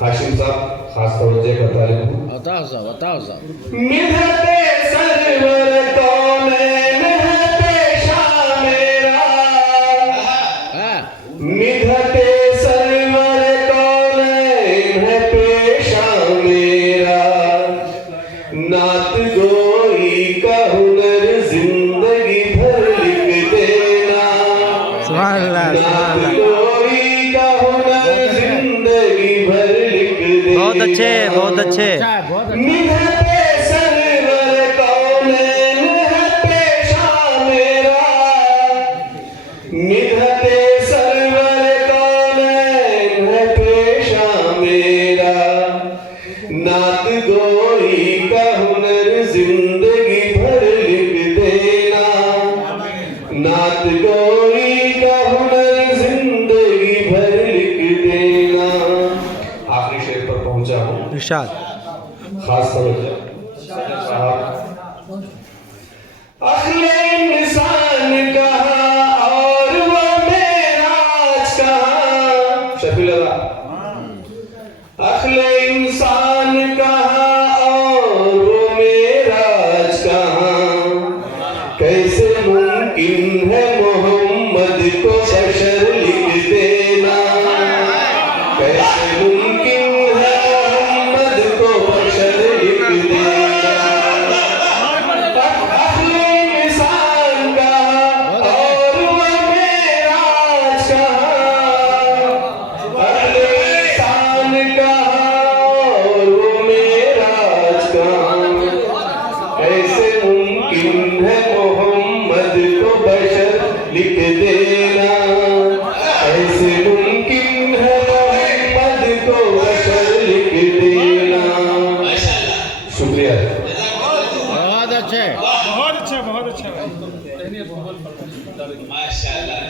हाशिम साहब खास तवज्जो का तालिब हूँ। बताओ साहब मिधते सरवर कौनैन है पेशा मेरा, हाँ, मिधते सरवर कौनैन है पेशा मेरा, नात गोई का हुनर जिंदगी भर लिख देना, सुभान अल्लाह, सुभान नात अल्लाह। गोई का हुनर जिंदगी भर लिख देना। बहुत अच्छे, बहुत अच्छे। अच्छा है, बहुत अच्छा। मिधते सरवर कौनैन है पेशा मेरा, मिधते सरवर कौनैन है पेशा मेरा, नात गोई का हुनर जिंदगी भर लिख देना, नात गोई का हुनर जिंदगी भर लिख देना। आखिरी शेर पर पहुंचा हूँ, इरशाद। खास तवज्जो अखले इंसान कहा और वो मेराज कहा, शफील अदा, अखले इंसान कहा और वो मेराज कहा, कैसे मुमकिन है मोहम्मद को बशर लिख देना, कैसे मुमकिन है मोहम्मद को बशर लिख देना। अखले इंसान कहा और वो मेराज कहा, अखले इंसान कहा और वो मेराज कहा, ऐसे मुमकिन है मोहम्मद को बशर लिख देना, ऐसे मुमकिन है मोहम्मद को बशर लिख देना। शुक्रिया। बहुत अच्छे। बहुत अच्छा, बहुत अच्छा। माशाल्लाह।